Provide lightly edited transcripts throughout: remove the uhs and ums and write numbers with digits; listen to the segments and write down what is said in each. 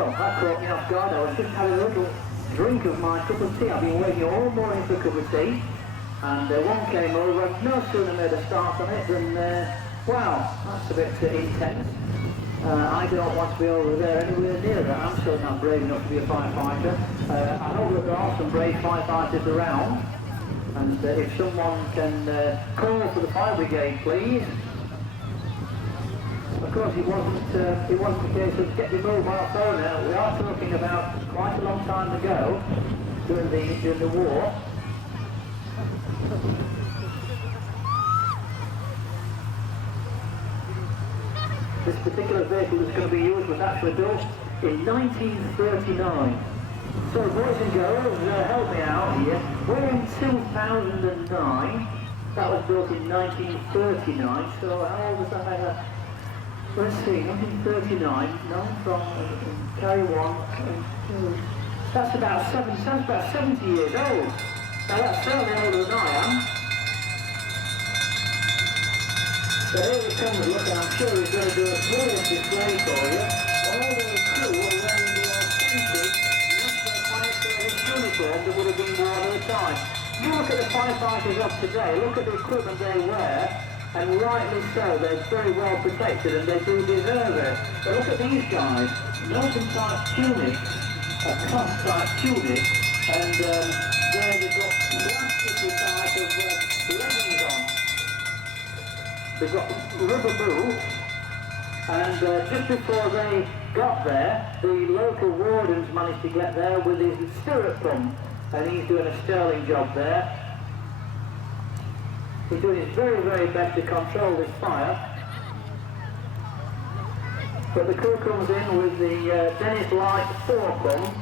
Well, that caught me off guard. I was just having a little drink of my cup of tea. I've been waiting all morning for a cup of tea. And one came over, no sooner made a start on it than, wow, that's a bit intense. I don't want to be over there anywhere near that. I'm certainly not brave enough to be a firefighter. I know that there are some brave firefighters around. And if someone can call for the fire brigade, please. Of course, it wasn't a case of get your mobile phone out. We are talking about quite a long time ago, during the war. This particular vehicle that's going to be used was actually built in 1939. So boys and girls, help me out here. We're in 2009. That was built in 1939. So how old was that? Let's see, 1939. No, from carry on. That's about 70 years old. Now that's certainly older than I am. So here he comes, look, and I'm sure he's going to do a brilliant display for you. All those crew are wearing the authentic National Fire Service uniform that would have been worn at the time. You look at the firefighters of today, look at the equipment they wear, and rightly so, they're very well protected and they do deserve it. But look at these guys, Milton-type tunics, a cloth-type tunic, and there they've got plastic type of leggings on. They've got rubber boots, and just before they got there, the local wardens managed to get there with his stirrup pump, and he's doing a sterling job there. He's doing his very, very best to control this fire. But the crew comes in with the Dennis Light 4 pump,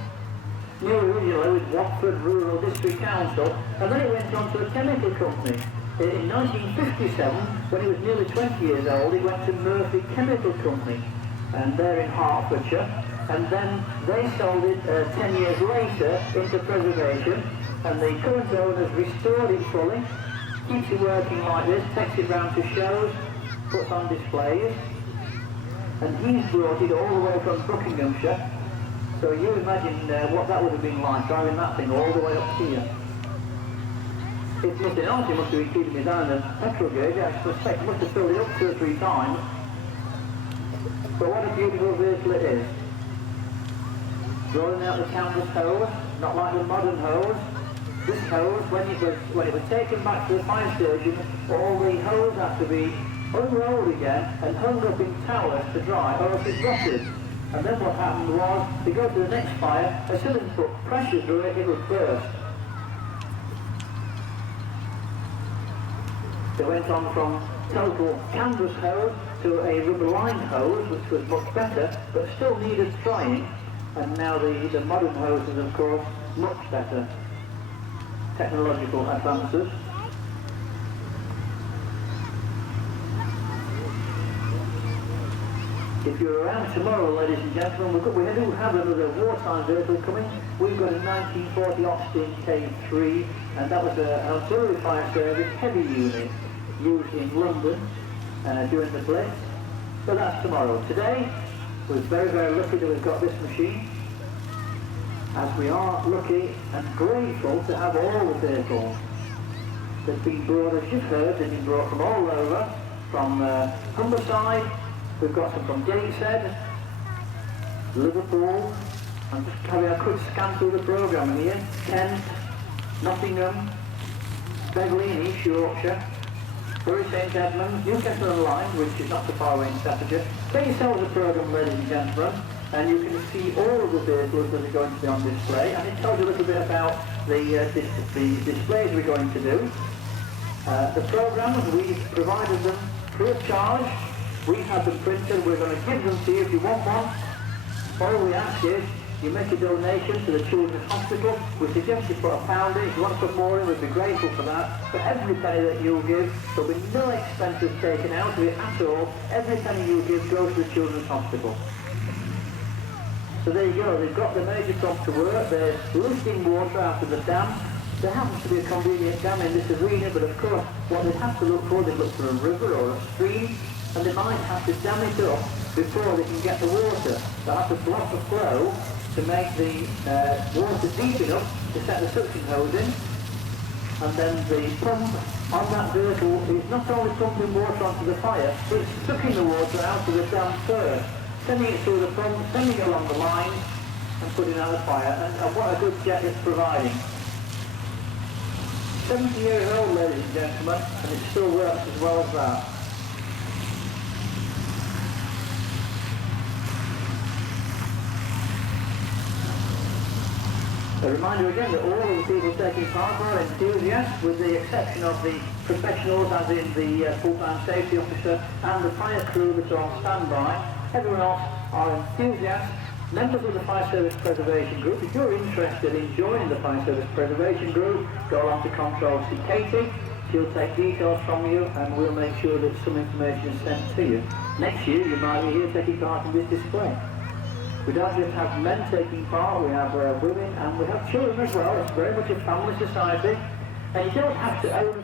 new originally with Watford Rural District Council, and then it went on to a chemical company. In 1957, when he was nearly 20 years old, he went to Murphy Chemical Company, and they're in Hertfordshire, and then they sold it 10 years later into preservation, and the current owners restored it fully, keeps it working like this, takes it round to shows, puts on displays, and he's brought it all the way from Buckinghamshire, so you imagine what that would have been like, driving that thing all the way up here. It's nothing else, he must have been keeping me down the petrol gauge. I suspect he must have filled it up 2 or 3 times. But what a beautiful vehicle it is. Rolling out the canvas hose, not like the modern hose. This hose, when it was taken back to the fire station, all the hose had to be unrolled again and hung up in towers to dry, or else it rotted. And then what happened was, to go to the next fire, as soon as you put pressure through it, it would burst. They went on from total canvas hose to a rubber-lined hose, which was much better, but still needed drying. And now the modern hoses, of course, much better. Technological advances. If you're around tomorrow, ladies and gentlemen, we do have another wartime vehicle coming. We've got a 1940 Austin K3, and that was an auxiliary fire service heavy unit used in London during the Blitz. So that's tomorrow. Today, we're very, very lucky that we've got this machine, as we are lucky and grateful to have all the vehicles. They've been brought, as you've heard, they've been brought from all over, from Humberside. We've got some from Gateshead, Liverpool. I'm just having a quick scan through the programme here. Kent, Nottingham, Begley in East Yorkshire, Bury St Edmunds, Newcastle on Lyme, which is not so far away in Staffordshire. Get yourselves a programme, ladies and gentlemen, and you can see all of the vehicles that are going to be on display, and it tells you a little bit about the displays we're going to do. The programmes, we've provided them free of charge. We have them printed, we're going to give them to you if you want one. All we ask is, you make a donation to the Children's Hospital. We suggest you put £1 in. If you want to put more in, we'd be grateful for that. For every penny that you give, there'll be no expenses taken out of it at all. Every penny you give goes to the Children's Hospital. So there you go, they've got the major pump to work. They're lifting water out of the dam. There happens to be a convenient dam in this arena, but of course, what they'd have to look for, they'd look for a river or a stream. and they might have to dam it up before they can get the water. They'll have to block the flow to make the water deep enough to set the suction hose in, and then the pump on that vehicle is not only pumping water onto the fire, but it's sucking the water out of the dam first, sending it through the pump, sending it along the line, and putting out the fire, and what a good jet it's providing. 70 years old, ladies and gentlemen, and it still works as well as that. A reminder again that all of the people taking part are enthusiasts, with the exception of the professionals, as in the full-time safety officer and the fire crew that are on standby. Everyone else are enthusiasts, members of the Fire Service Preservation Group. If you're interested in joining the Fire Service Preservation Group, go along to Control, see Katie. She'll take details from you, and we'll make sure that some information is sent to you. Next year, you might be here taking part in this display. We don't just have men taking part, we have women, and we have children as well. It's very much a family society, and you don't have to own